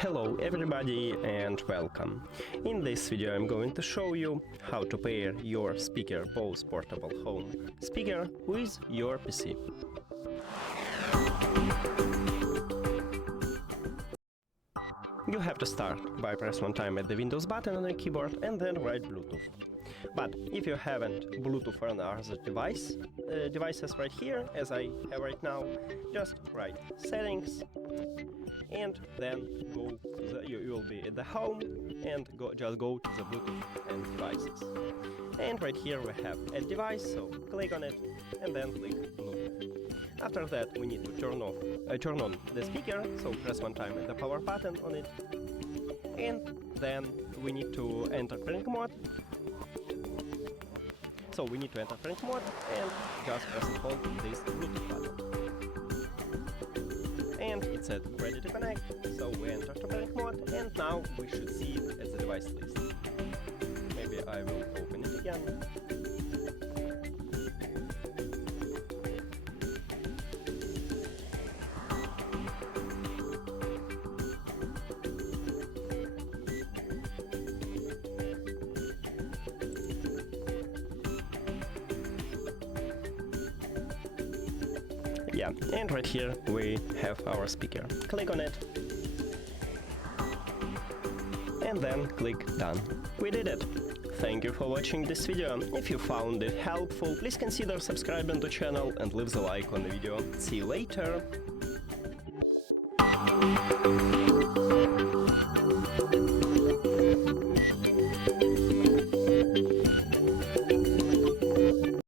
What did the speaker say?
Hello everybody and welcome. In this video I'm going to show you how to pair your speaker BOSE Portable Home Speaker with your PC. You have to start by press one time at the Windows button on your keyboard and then write Bluetooth. But if you haven't Bluetooth on other devices right here, as I have right now, just write settings and then you will be at the home and just go to the Bluetooth and devices. And right here we have add device, so click on it and then click Bluetooth. After that we need to turn on the speaker, so press one time the power button on it, and then we need to enter pairing mode. So we need to enter pairing mode and just press and hold this Bluetooth button. And it said ready to connect, so we enter to pairing mode and now we should see it as the device list. Maybe I will open it again. Yeah, and right here we have our speaker. Click on it and then click done. We did it! Thank you for watching this video. If you found it helpful, please consider subscribing to the channel and leave the like on the video. See you later!